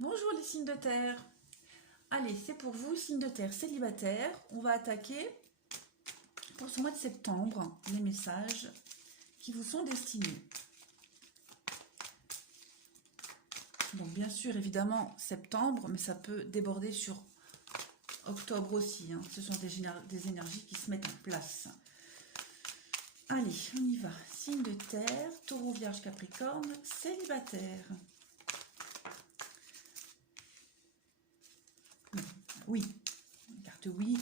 Bonjour les signes de terre. Allez, c'est pour vous, signes de terre célibataires. On va attaquer pour ce mois de septembre les messages qui vous sont destinés. Donc bien sûr, évidemment, septembre, mais ça peut déborder sur octobre aussi. Ce sont des énergies qui se mettent en place. Allez, on y va. Signe de terre, taureau, vierge, capricorne, célibataire. Oui, carte oui.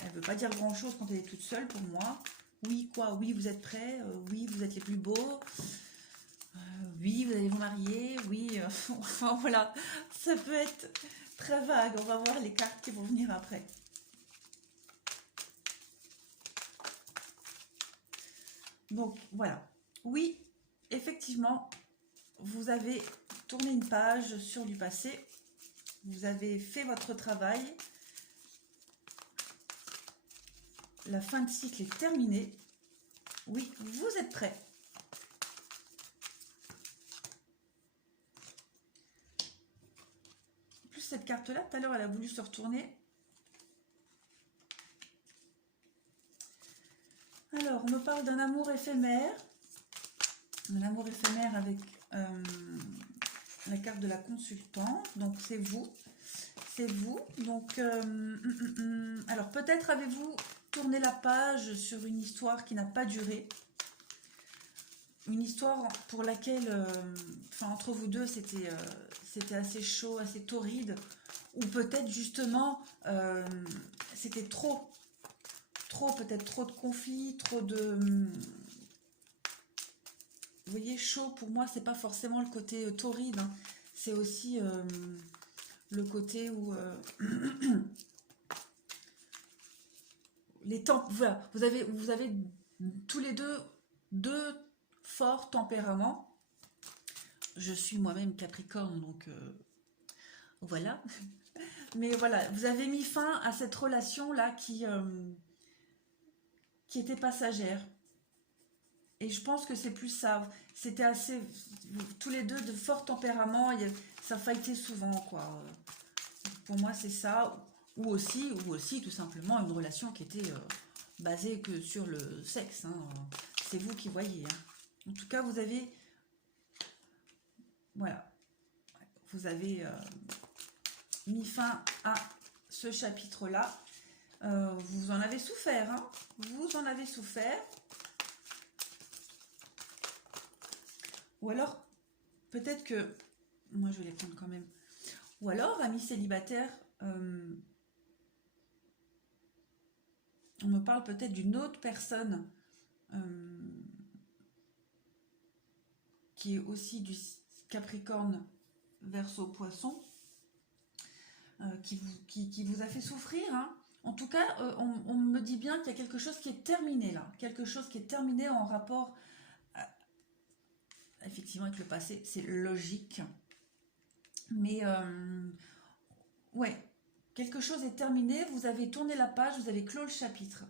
Elle ne veut pas dire grand-chose quand elle est toute seule pour moi. Oui, quoi? Oui, vous êtes prêts? Oui, vous êtes les plus beaux. Oui, vous allez vous marier. Oui, enfin voilà. Ça peut être très vague. On va voir les cartes qui vont venir après. Donc, voilà. Oui, effectivement, vous avez tourné une page sur du passé. Vous avez fait votre travail. La fin de cycle est terminée. Oui, vous êtes prêts. En plus, cette carte-là, tout à l'heure, elle a voulu se retourner. Alors, on me parle d'un amour éphémère. Un amour éphémère avec la carte de la consultante. Donc, c'est vous. C'est vous. Donc, alors, peut-être avez-vous tourné la page sur une histoire qui n'a pas duré. Une histoire pour laquelle, enfin, entre vous deux, c'était assez chaud, assez torride. Ou peut-être, justement, c'était trop, peut-être trop de conflits, trop de... Vous voyez, chaud, pour moi, c'est pas forcément le côté torride. C'est aussi le côté où... les temps... Voilà, vous avez tous les deux forts tempéraments. Je suis moi-même Capricorne, donc voilà. Mais voilà, vous avez mis fin à cette relation-là qui était passagère. Et je pense que c'est plus ça. C'était assez... Tous les deux de fort tempérament, ça fightait souvent, quoi. Pour moi, c'est ça. Ou aussi, tout simplement, une relation qui était basée que sur le sexe. C'est vous qui voyez. En tout cas, vous avez... Voilà. Vous avez mis fin à ce chapitre-là. Vous en avez souffert. Vous en avez souffert. Ou alors, peut-être que... Moi, je vais les prendre quand même. Ou alors, amis célibataires, on me parle peut-être d'une autre personne qui est aussi du Capricorne, Verseau, Poisson, qui vous a fait souffrir. En tout cas, on me dit bien qu'il y a quelque chose qui est terminé là. Quelque chose qui est terminé en rapport, effectivement, avec le passé. C'est logique. Mais, ouais, quelque chose est terminé. Vous avez tourné la page, vous avez clos le chapitre.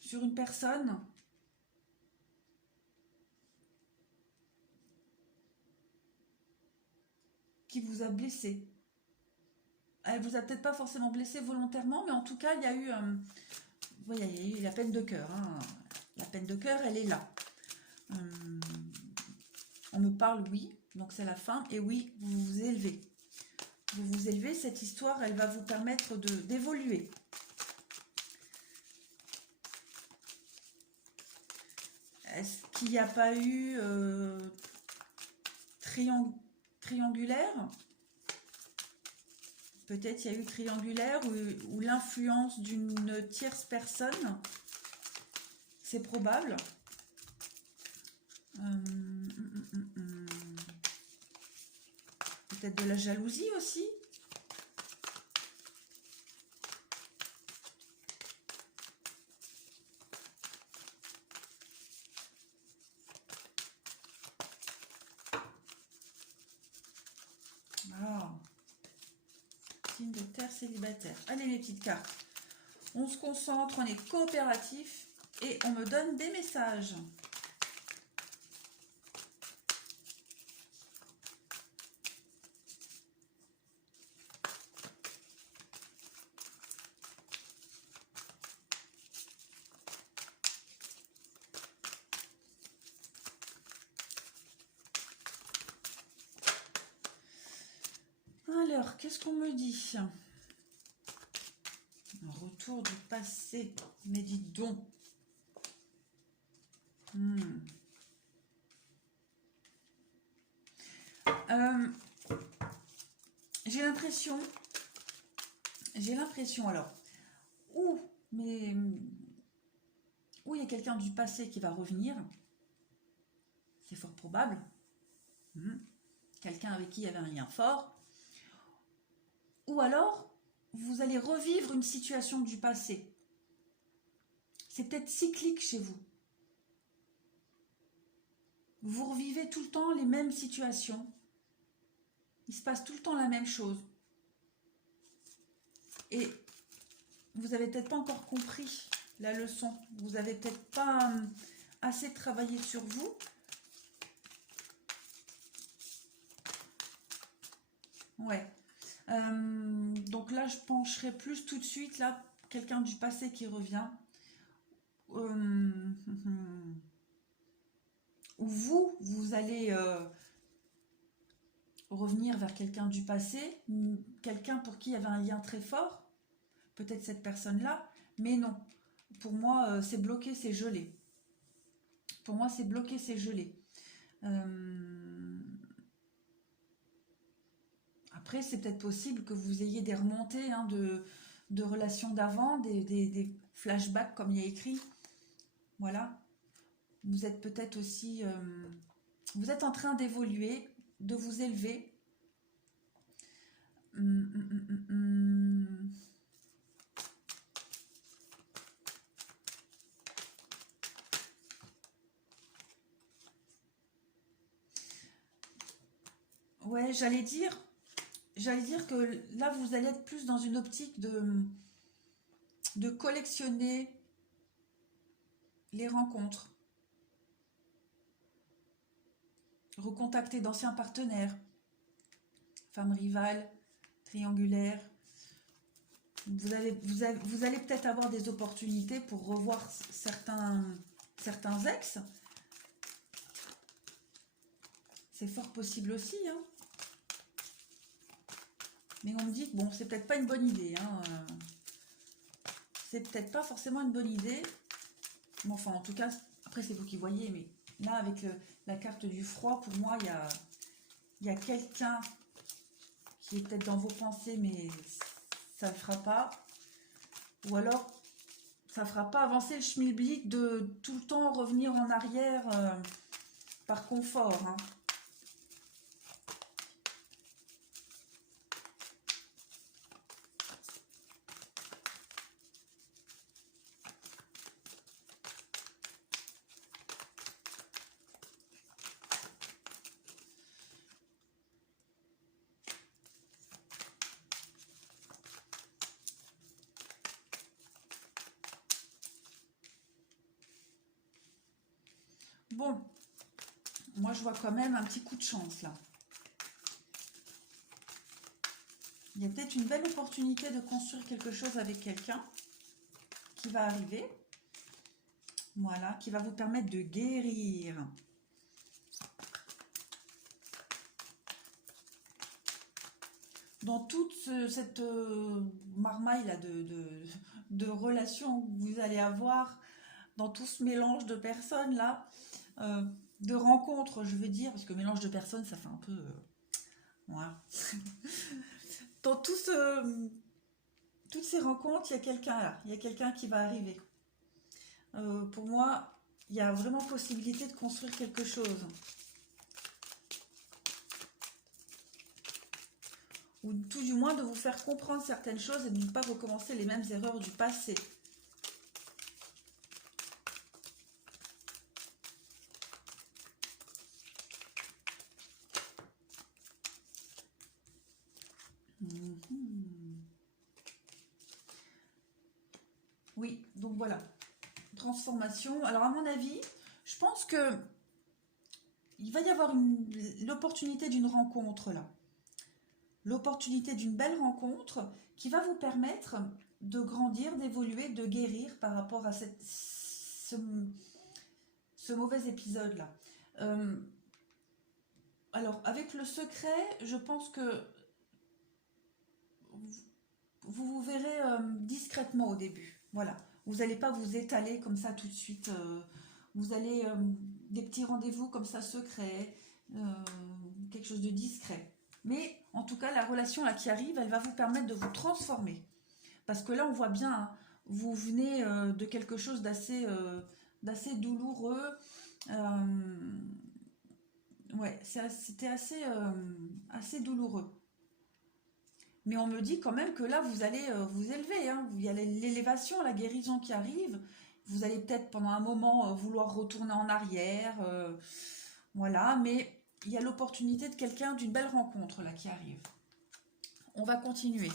Sur une personne qui vous a blessé. Elle vous a peut-être pas forcément blessé volontairement, mais en tout cas, il y a eu, vous voyez, il y a eu la peine de cœur. La peine de cœur, elle est là. On me parle, oui, donc c'est la fin, et oui, vous vous élevez. Vous vous élevez, cette histoire, elle va vous permettre d'évoluer. Est-ce qu'il n'y a pas eu triangulaire? Peut-être il y a eu triangulaire ou l'influence d'une tierce personne. C'est probable. Peut-être de la jalousie aussi. Ah. Signe de terre célibataire. Allez les petites cartes. On se concentre, on est coopératif et on me donne des messages. Alors, qu'est-ce qu'on me dit? Un retour du passé. Mais dites donc. J'ai l'impression alors, où il y a quelqu'un du passé qui va revenir, c'est fort probable. Quelqu'un avec qui il y avait un lien fort. Ou alors, vous allez revivre une situation du passé. C'est peut-être cyclique chez vous. Vous revivez tout le temps les mêmes situations. Il se passe tout le temps la même chose. Et vous n'avez peut-être pas encore compris la leçon. Vous n'avez peut-être pas assez travaillé sur vous. Ouais. Donc là, je pencherai plus tout de suite, là, quelqu'un du passé qui revient. Ou vous allez revenir vers quelqu'un du passé, quelqu'un pour qui il y avait un lien très fort, peut-être cette personne-là, mais non. Pour moi, c'est bloqué, c'est gelé. Pour moi, c'est bloqué, c'est gelé. Après, c'est peut-être possible que vous ayez des remontées de relations d'avant, des flashbacks comme il y a écrit. Voilà. Vous êtes peut-être aussi... vous êtes en train d'évoluer, de vous élever. Ouais, j'allais dire que là, vous allez être plus dans une optique de collectionner les rencontres. Recontacter d'anciens partenaires, femmes rivales, triangulaires. Vous allez peut-être avoir des opportunités pour revoir certains ex. C'est fort possible aussi. Hein. Mais on me dit que bon, c'est peut-être pas une bonne idée. Hein. C'est peut-être pas forcément une bonne idée. Mais enfin, en tout cas, après c'est vous qui voyez. Mais là, avec la carte du froid, pour moi, il y a quelqu'un qui est peut-être dans vos pensées, mais ça ne le fera pas. Ou alors, ça ne fera pas avancer le schmilblick de tout le temps revenir en arrière par confort. Hein. Bon, moi je vois quand même un petit coup de chance là. Il y a peut-être une belle opportunité de construire quelque chose avec quelqu'un qui va arriver. Voilà, qui va vous permettre de guérir. Dans toute cette marmaille là de relations que vous allez avoir, dans tout ce mélange de personnes là, de rencontres, je veux dire, parce que mélange de personnes, ça fait un peu... voilà. Dans toutes ces rencontres, il y a quelqu'un là, il y a quelqu'un qui va arriver. Pour moi, il y a vraiment possibilité de construire quelque chose. Ou tout du moins de vous faire comprendre certaines choses et de ne pas recommencer les mêmes erreurs du passé. Oui, donc voilà. Transformation. Alors à mon avis, je pense que il va y avoir l'opportunité d'une rencontre là. L'opportunité d'une belle rencontre qui va vous permettre de grandir, d'évoluer, de guérir par rapport à ce mauvais épisode là. Alors avec le secret, je pense que vous vous verrez discrètement au début. Voilà. Vous n'allez pas vous étaler comme ça tout de suite. Vous allez des petits rendez-vous comme ça secrets, quelque chose de discret. Mais en tout cas, la relation là qui arrive, elle va vous permettre de vous transformer. Parce que là, on voit bien, hein, vous venez de quelque chose d'assez douloureux. Ouais, c'était assez douloureux. Mais on me dit quand même que là, vous allez vous élever. Hein. Il y a l'élévation, la guérison qui arrive. Vous allez peut-être pendant un moment vouloir retourner en arrière. Voilà, mais il y a l'opportunité de quelqu'un, d'une belle rencontre là qui arrive. On va continuer.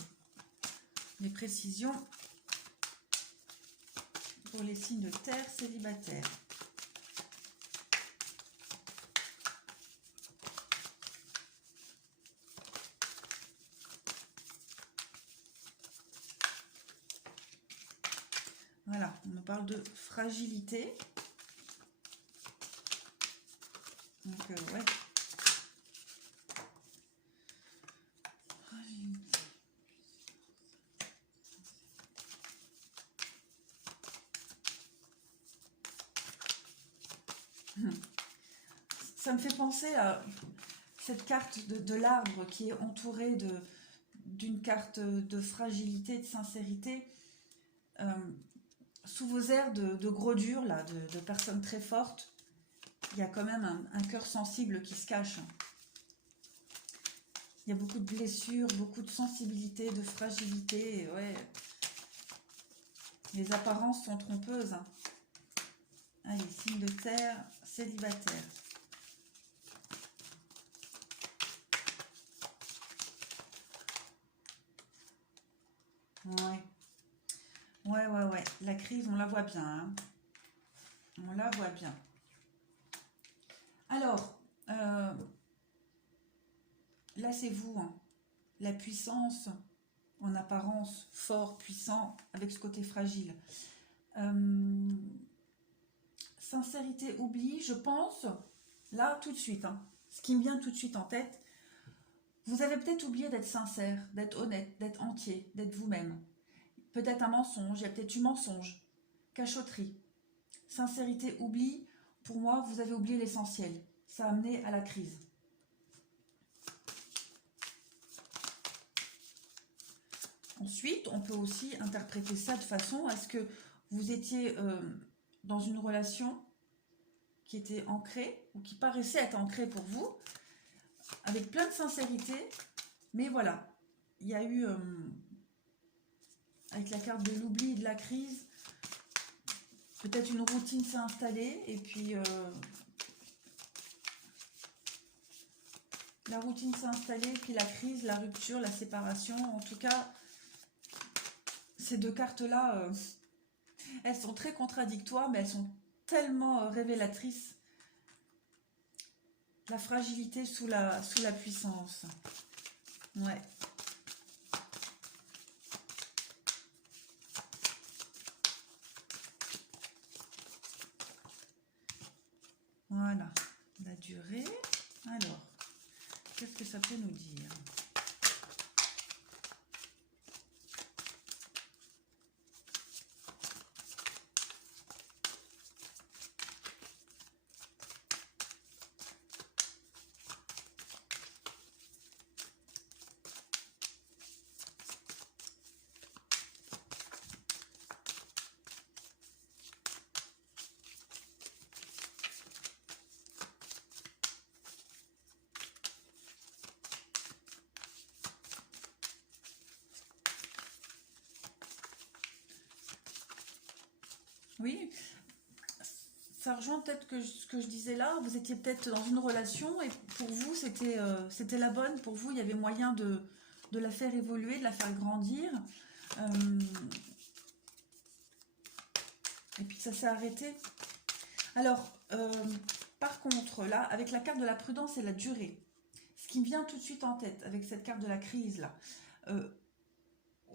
Les précisions pour les signes de terre célibataires. Voilà, on me parle de fragilité. Donc, ouais. Fragilité. Ça me fait penser à cette carte de l'arbre qui est entourée d'une carte de fragilité, de sincérité. Sous vos airs de gros dur, là, de personnes très fortes, il y a quand même un cœur sensible qui se cache. Il y a beaucoup de blessures, beaucoup de sensibilité, de fragilité. Ouais. Les apparences sont trompeuses. Hein. Allez, signe de terre, célibataire. Ouais. Ouais. La crise, on la voit bien. Hein. On la voit bien. Alors, là, c'est vous. Hein. La puissance, en apparence, fort, puissant, avec ce côté fragile. Sincérité, oubli, je pense, là, tout de suite, hein, ce qui me vient tout de suite en tête, vous avez peut-être oublié d'être sincère, d'être honnête, d'être entier, d'être vous-même. Peut-être un mensonge, il y a peut-être du mensonge, cachotterie. Sincérité, oubli, pour moi, vous avez oublié l'essentiel. Ça a amené à la crise. Ensuite, on peut aussi interpréter ça de façon à ce que vous étiez dans une relation qui était ancrée, ou qui paraissait être ancrée pour vous, avec plein de sincérité, mais voilà, il y a eu, avec la carte de l'oubli et de la crise, peut-être une routine s'est installée, et puis la routine s'est installée, puis la crise, la rupture, la séparation, en tout cas, ces deux cartes-là, elles sont très contradictoires, mais elles sont tellement révélatrices. La fragilité sous la puissance. Ouais. Voilà. La durée. Alors, qu'est-ce que ça peut nous dire ? Oui, ça rejoint peut-être ce que je disais là. Vous étiez peut-être dans une relation et pour vous, c'était la bonne. Pour vous, il y avait moyen de la faire évoluer, de la faire grandir. Et puis ça s'est arrêté. Alors, par contre, là, avec la carte de la prudence et la durée, ce qui me vient tout de suite en tête, avec cette carte de la crise, là,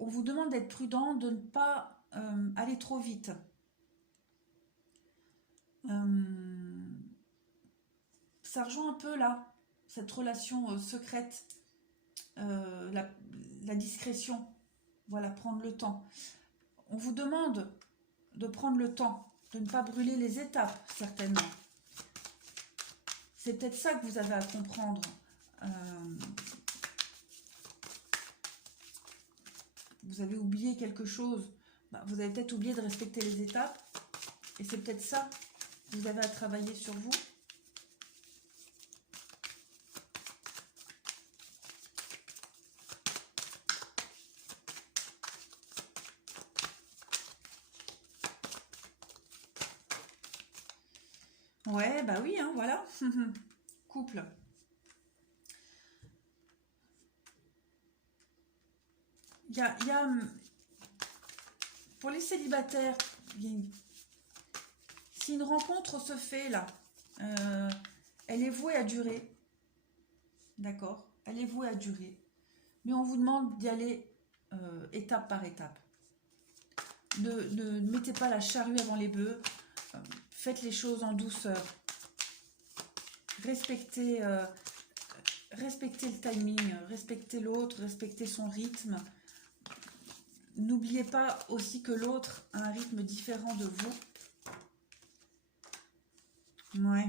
on vous demande d'être prudent, de ne pas aller trop vite. Ça rejoint un peu là, cette relation secrète, la discrétion. Voilà, prendre le temps. On vous demande de prendre le temps, de ne pas brûler les étapes, certainement. C'est peut-être ça que vous avez à comprendre. Vous avez oublié quelque chose. Vous avez peut-être oublié de respecter les étapes. Et c'est peut-être ça que vous avez à travailler sur vous. Ouais, bah oui, hein, voilà. Couple. Il y a, pour les célibataires, si une rencontre se fait là, elle est vouée à durer. D'accord? Elle est vouée à durer. Mais on vous demande d'y aller étape par étape. Ne mettez pas la charrue avant les bœufs. Faites les choses en douceur. Respectez, respectez le timing, respectez l'autre, respectez son rythme. N'oubliez pas aussi que l'autre a un rythme différent de vous. Ouais.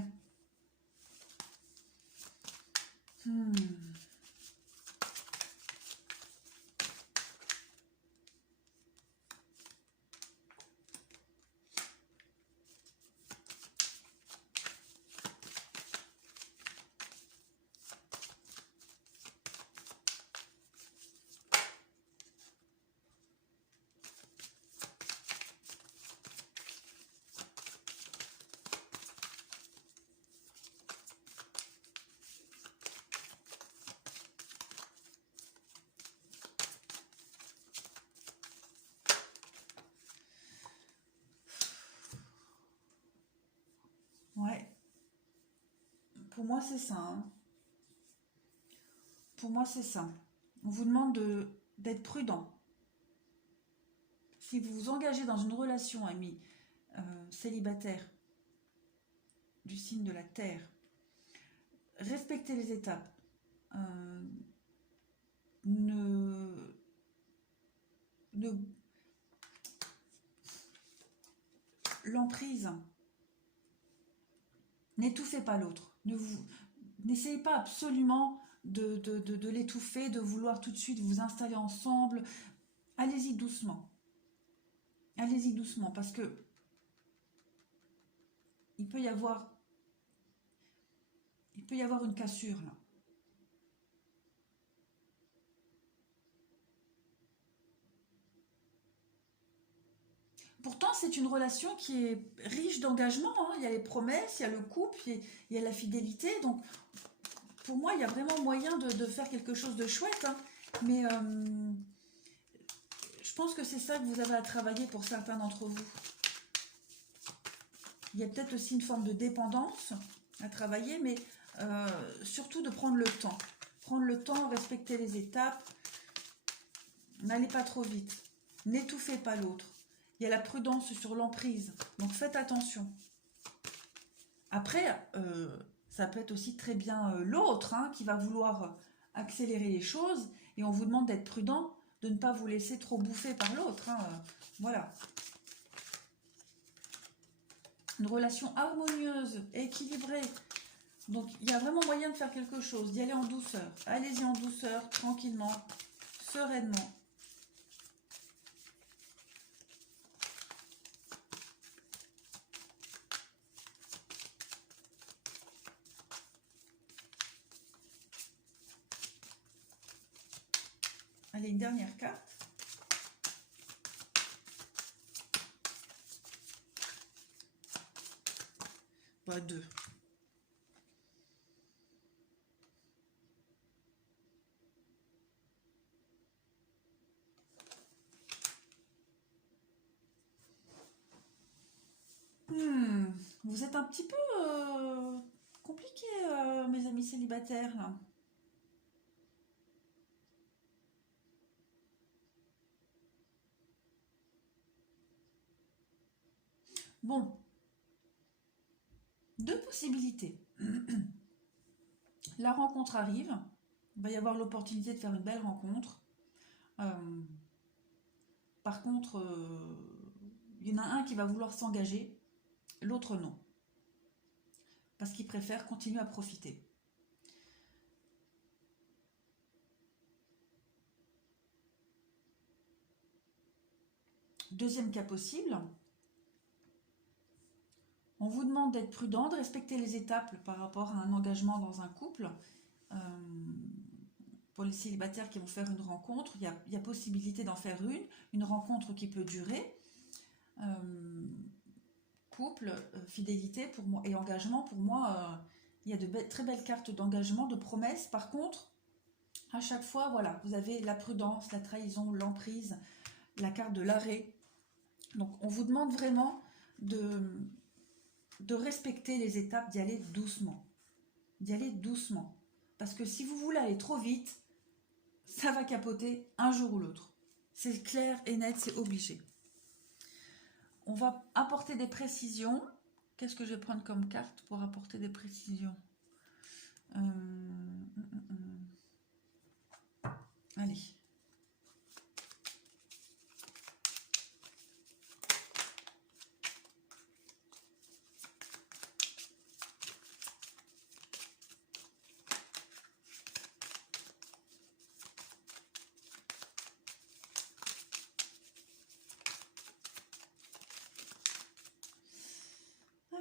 Ouais. Pour moi, c'est ça. Hein. Pour moi, c'est ça. On vous demande d'être prudent. Si vous vous engagez dans une relation, ami, célibataire, du signe de la Terre, respectez les étapes. Ne l'emprise. N'étouffez pas l'autre. N'essayez pas absolument de l'étouffer, de vouloir tout de suite vous installer ensemble. Allez-y doucement. Allez-y doucement parce que il peut y avoir une cassure là. Pourtant, c'est une relation qui est riche d'engagement. Hein. Il y a les promesses, il y a le couple, il y a la fidélité. Donc, pour moi, il y a vraiment moyen de faire quelque chose de chouette. Hein. Mais je pense que c'est ça que vous avez à travailler pour certains d'entre vous. Il y a peut-être aussi une forme de dépendance à travailler, mais surtout de prendre le temps. Prendre le temps, respecter les étapes. N'allez pas trop vite. N'étouffez pas l'autre. Il y a la prudence sur l'emprise. Donc faites attention. Après, ça peut être aussi très bien l'autre hein, qui va vouloir accélérer les choses. Et on vous demande d'être prudent, de ne pas vous laisser trop bouffer par l'autre. Hein, voilà. Une relation harmonieuse, équilibrée. Donc, il y a vraiment moyen de faire quelque chose, d'y aller en douceur. Allez-y en douceur, tranquillement, sereinement. Allez, une dernière carte. Bah, deux. Vous êtes un petit peu compliqué, mes amis célibataires, là. Bon, deux possibilités. La rencontre arrive, il va y avoir l'opportunité de faire une belle rencontre. Par contre, il y en a un qui va vouloir s'engager, l'autre non. Parce qu'il préfère continuer à profiter. Deuxième cas possible, on vous demande d'être prudent, de respecter les étapes par rapport à un engagement dans un couple. Pour les célibataires qui vont faire une rencontre, il y a possibilité d'en faire une rencontre qui peut durer. Couple, fidélité pour moi et engagement, pour moi, il y a de très belles cartes d'engagement, de promesses. Par contre, à chaque fois, voilà, vous avez la prudence, la trahison, l'emprise, la carte de l'arrêt. Donc, on vous demande vraiment de respecter les étapes, d'y aller doucement. D'y aller doucement. Parce que si vous voulez aller trop vite, ça va capoter un jour ou l'autre. C'est clair et net, c'est obligé. On va apporter des précisions. Qu'est-ce que je vais prendre comme carte pour apporter des précisions? Allez.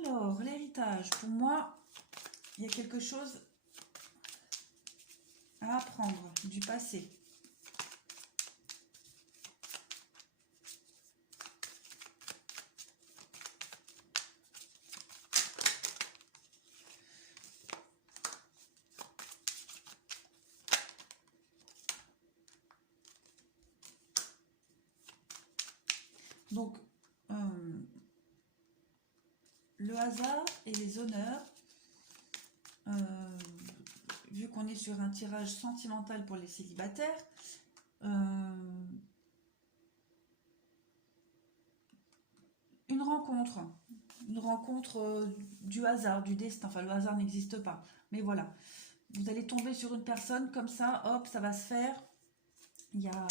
Alors, l'héritage, pour moi, il y a quelque chose à apprendre du passé. Donc, le hasard et les honneurs, vu qu'on est sur un tirage sentimental pour les célibataires, une rencontre du hasard, du destin, enfin le hasard n'existe pas, mais voilà, vous allez tomber sur une personne comme ça, hop, ça va se faire, il y a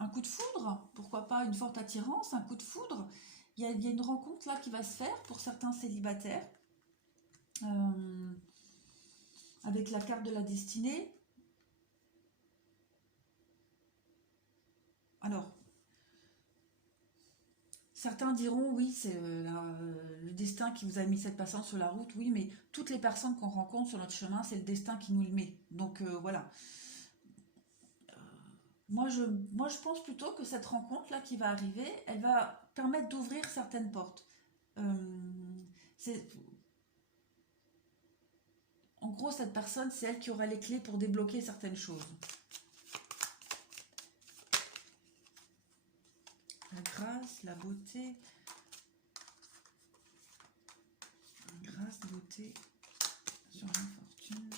un coup de foudre, pourquoi pas une forte attirance, un coup de foudre, il y a une rencontre là qui va se faire pour certains célibataires, avec la carte de la destinée. Alors, certains diront, oui, c'est le destin qui vous a mis cette personne sur la route, oui, mais toutes les personnes qu'on rencontre sur notre chemin, c'est le destin qui nous le met. Donc voilà. Moi, je pense plutôt que cette rencontre-là qui va arriver, elle va permettre d'ouvrir certaines portes. En gros, cette personne, c'est elle qui aura les clés pour débloquer certaines choses. La grâce, la beauté. Grâce, beauté sur l'infortune.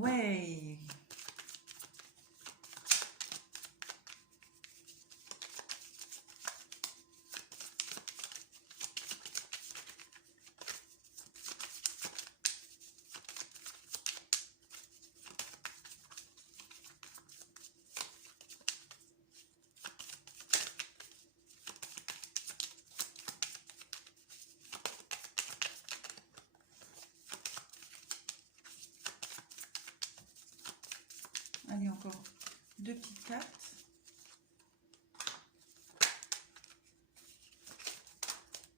Ouais. Allez, encore deux petites cartes.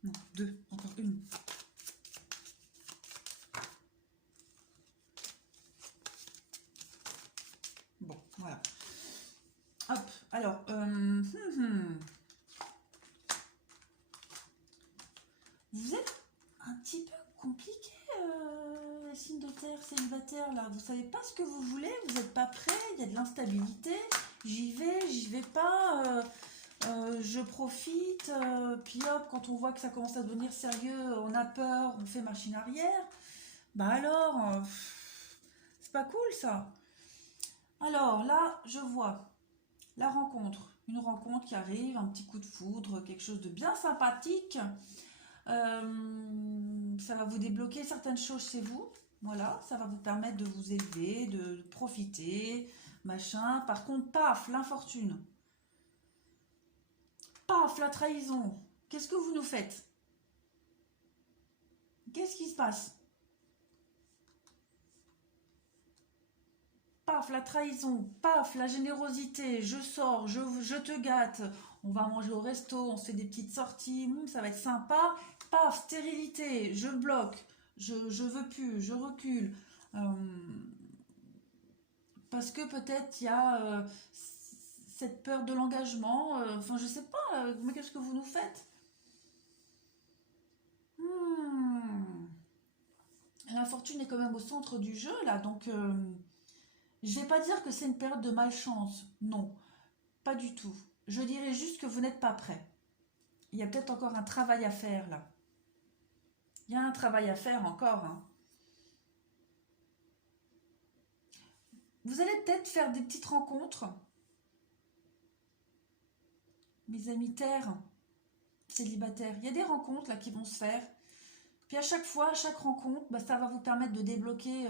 Non, deux, encore une. Bon, voilà. Hop, alors, célibataire, là, vous savez pas ce que vous voulez, vous n'êtes pas prêt, il y a de l'instabilité, j'y vais pas, je profite, puis hop, quand on voit que ça commence à devenir sérieux, on a peur, on fait machine arrière. Bah alors, c'est pas cool ça. Alors là, je vois la rencontre, une rencontre qui arrive, un petit coup de foudre, quelque chose de bien sympathique. Ça va vous débloquer certaines choses chez vous. Voilà, ça va vous permettre de vous élever, de profiter, machin. Par contre, paf, l'infortune. Paf, la trahison. Qu'est-ce que vous nous faites? Qu'est-ce qui se passe? Paf, la trahison, paf, la générosité, je sors, je te gâte, on va manger au resto, on se fait des petites sorties, ça va être sympa. Paf, stérilité, je bloque, je veux plus, je recule. Euh, parce que peut-être il y a cette peur de l'engagement, enfin je sais pas, mais qu'est-ce que vous nous faites? Hmm, La fortune est quand même au centre du jeu là, donc je vais pas dire que c'est une période de malchance, non. Pas du tout. Je dirais juste que vous n'êtes pas prêt. Il y a peut-être encore un travail à faire là. Il y a un travail à faire encore, hein. Vous allez peut-être faire des petites rencontres. Mes amis terre, célibataires, il y a des rencontres là qui vont se faire. Puis à chaque fois, à chaque rencontre, bah, ça va vous permettre de débloquer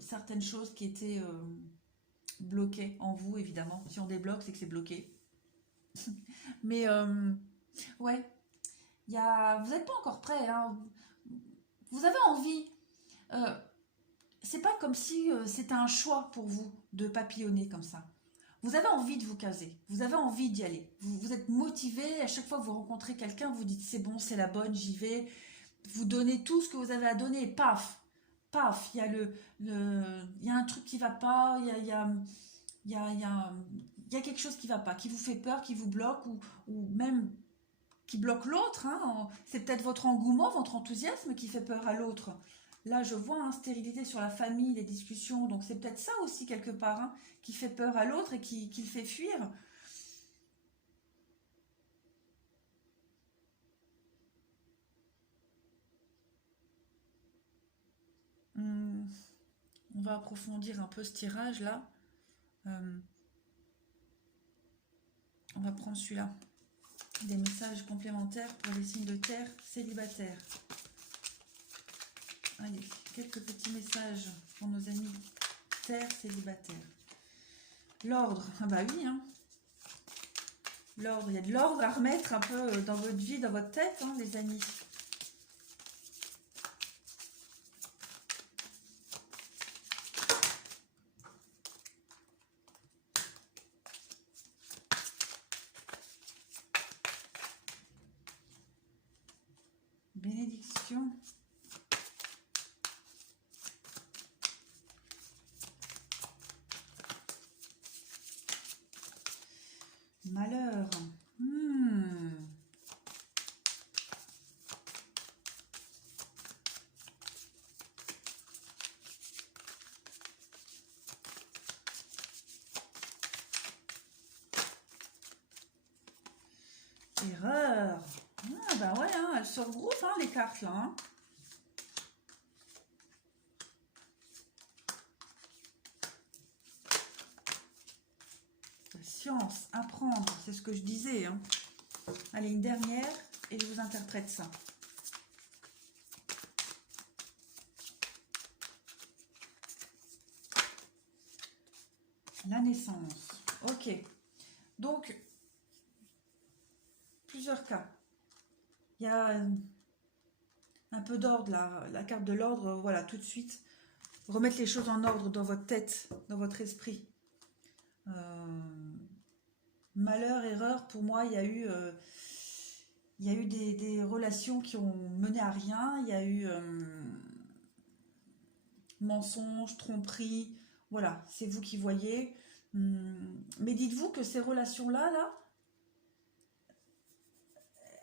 certaines choses qui étaient bloquées en vous, évidemment. Si on débloque, c'est que c'est bloqué. Mais ouais, vous n'êtes pas encore prêt, hein. Vous avez envie. Euh, c'est pas comme si c'était un choix pour vous de papillonner comme ça. Vous avez envie de vous caser, vous avez envie d'y aller. Vous êtes motivé, à chaque fois que vous rencontrez quelqu'un, vous dites c'est bon, c'est la bonne, j'y vais. Vous donnez tout ce que vous avez à donner, et paf, paf, il y a il y a un truc qui va pas, il y a quelque chose qui va pas, qui vous fait peur, qui vous bloque, ou même qui bloque l'autre, hein. C'est peut-être votre engouement, votre enthousiasme qui fait peur à l'autre. Là, je vois stérilité sur la famille, les discussions, donc c'est peut-être ça aussi quelque part, hein, qui fait peur à l'autre et qui le fait fuir. Hum, on va approfondir un peu ce tirage là. Euh, on va prendre celui-là. Des messages complémentaires pour les signes de terre célibataires. Allez, quelques petits messages pour nos amis terre célibataires. L'ordre, ah bah oui, hein. L'ordre, il y a de l'ordre à remettre un peu dans votre vie, dans votre tête, hein, les amis. Bénédiction. Malheur. Erreur. Ah bah ouais, hein, elles se regroupent, hein, les cartes là, hein. Science, apprendre, c'est ce que je disais, hein. Allez, une dernière et je vous interprète ça. La naissance. Ok. Donc, plusieurs cas. Il y a un peu d'ordre, la carte de l'ordre, voilà, tout de suite. Remettre les choses en ordre dans votre tête, dans votre esprit. Malheur, erreur, pour moi, il y a eu des relations qui ont mené à rien. Il y a eu mensonges, tromperies. Voilà, c'est vous qui voyez. Mais dites-vous que ces relations-là,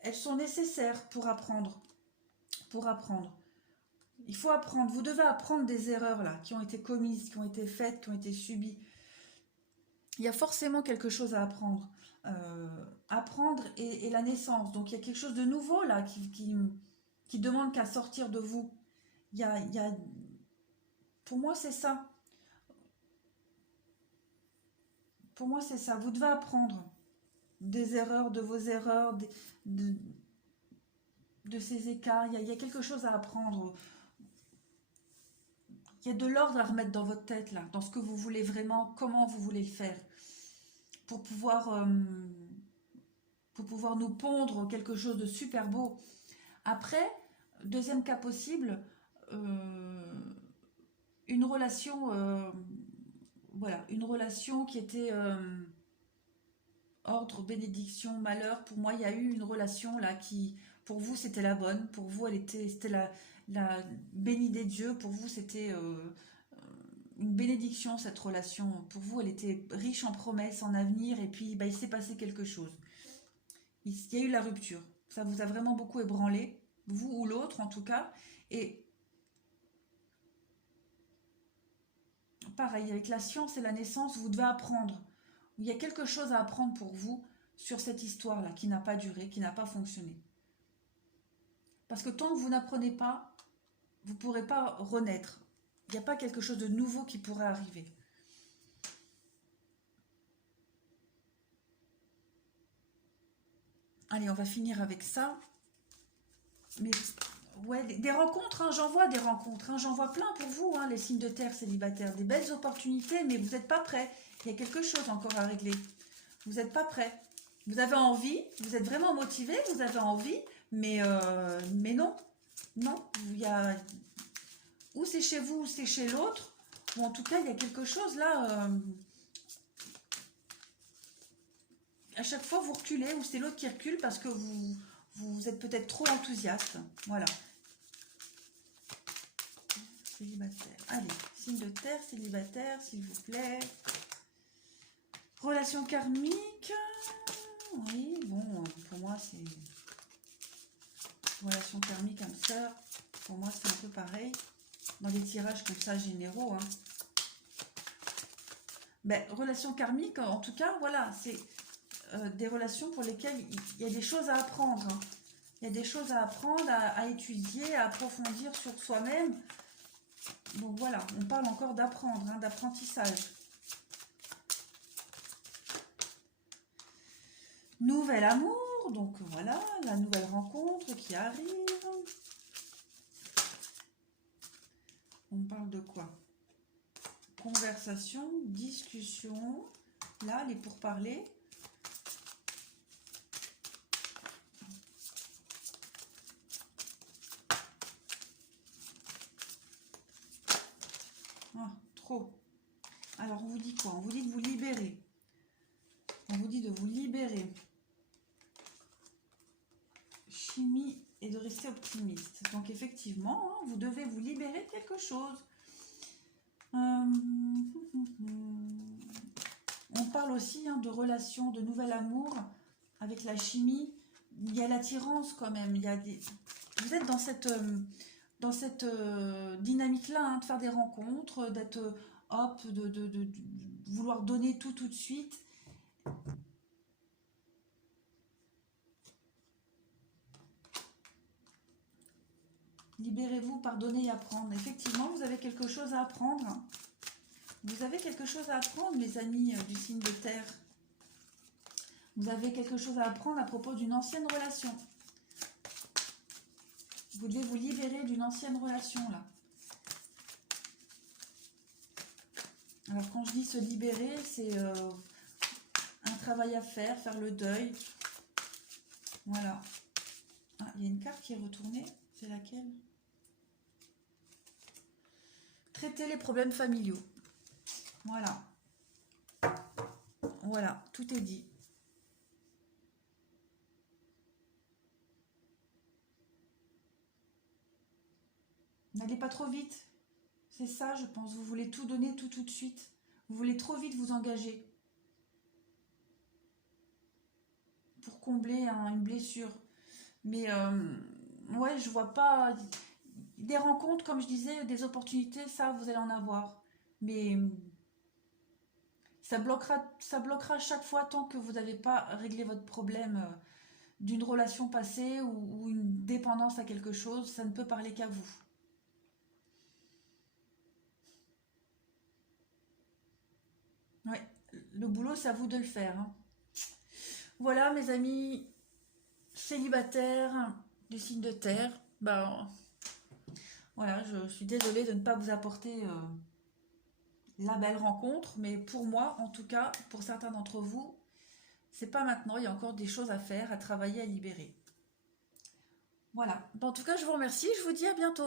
elles sont nécessaires pour apprendre. Pour apprendre. Il faut apprendre, vous devez apprendre des erreurs là, qui ont été commises, qui ont été faites, qui ont été subies. Il y a forcément quelque chose à apprendre. Apprendre et la naissance. Donc il y a quelque chose de nouveau là qui demande qu'à sortir de vous. Pour moi c'est ça. Pour moi c'est ça. Vous devez apprendre des erreurs, de vos erreurs, de, de ces écarts. Il y a quelque chose à apprendre. Il y a de l'ordre à remettre dans votre tête là, dans ce que vous voulez vraiment, comment vous voulez le faire. Pour pouvoir nous pondre quelque chose de super beau. Après, deuxième cas possible, une relation, voilà, une relation qui était ordre, bénédiction, malheur. Pour moi, il y a eu une relation là qui, pour vous, c'était la bonne. Pour vous, c'était la bénie des dieux. Pour vous, c'était une bénédiction, cette relation. Pour vous, elle était riche en promesses, en avenir. Et puis, bah, il s'est passé quelque chose. Il y a eu la rupture. Ça vous a vraiment beaucoup ébranlé, vous ou l'autre en tout cas. Et pareil, avec la science et la naissance, vous devez apprendre. Il y a quelque chose à apprendre pour vous sur cette histoire-là qui n'a pas duré, qui n'a pas fonctionné. Parce que tant que vous n'apprenez pas, vous ne pourrez pas renaître. Il n'y a pas quelque chose de nouveau qui pourrait arriver. Allez, on va finir avec ça. Mais ouais, des rencontres, hein, j'en vois des rencontres. Hein, j'en vois plein pour vous, hein, les signes de terre célibataires. Des belles opportunités, mais vous n'êtes pas prêts. Il y a quelque chose encore à régler. Vous n'êtes pas prêts. Vous avez envie, vous êtes vraiment motivé, vous avez envie, mais non. Non, il y a... Ou c'est chez vous, ou c'est chez l'autre. Ou en tout cas, il y a quelque chose là... à chaque fois, vous reculez, ou c'est l'autre qui recule parce que vous êtes peut-être trop enthousiaste. Voilà. Célibataire. Allez, signe de terre, célibataire, s'il vous plaît. Relation karmique. Oui, bon, pour moi, c'est... Relation karmique, âme sœur. Pour moi, c'est un peu pareil. Dans les tirages comme ça, généraux. Hein. Ben, relation karmique, en tout cas, voilà, c'est... des relations pour lesquelles il y a des choses à apprendre. Hein. Il y a des choses à apprendre, à étudier, à approfondir sur soi-même. Donc voilà, on parle encore d'apprendre, hein, d'apprentissage. Nouvel amour, donc voilà, la nouvelle rencontre qui arrive. On parle de quoi? Conversation, discussion, là, les pourparlers. Ah, trop. Alors, on vous dit quoi? On vous dit de vous libérer. On vous dit de vous libérer. Chimie et de rester optimiste. Donc, effectivement, hein, vous devez vous libérer de quelque chose. On parle aussi hein, de relations, de nouvel amour avec la chimie. Il y a l'attirance quand même. Il y a des... Vous êtes dans cette dynamique-là, hein, de faire des rencontres, d'être hop, de vouloir donner tout de suite. Libérez-vous, pardonnez et apprendre. Effectivement, vous avez quelque chose à apprendre. Vous avez quelque chose à apprendre, mes amis du signe de terre. Vous avez quelque chose à apprendre à propos d'une ancienne relation. Vous devez vous libérer d'une ancienne relation, là. Alors, quand je dis se libérer, c'est un travail à faire, faire le deuil. Voilà. Ah, il y a une carte qui est retournée. C'est laquelle? Traiter les problèmes familiaux. Voilà. Voilà, tout est dit. N'allez pas trop vite. C'est ça, je pense. Vous voulez tout donner tout de suite. Vous voulez trop vite vous engager. Pour combler une blessure. Mais, ouais, je vois pas... Des rencontres, comme je disais, des opportunités, ça, vous allez en avoir. Mais ça bloquera chaque fois tant que vous n'avez pas réglé votre problème d'une relation passée ou une dépendance à quelque chose. Ça ne peut parler qu'à vous. Ouais, le boulot, c'est à vous de le faire, hein. Voilà, mes amis célibataires du signe de terre. Ben, voilà, je suis désolée de ne pas vous apporter la belle rencontre, mais pour moi, en tout cas, pour certains d'entre vous, c'est pas maintenant, il y a encore des choses à faire, à travailler, à libérer. Voilà. En tout cas, je vous remercie, je vous dis à bientôt.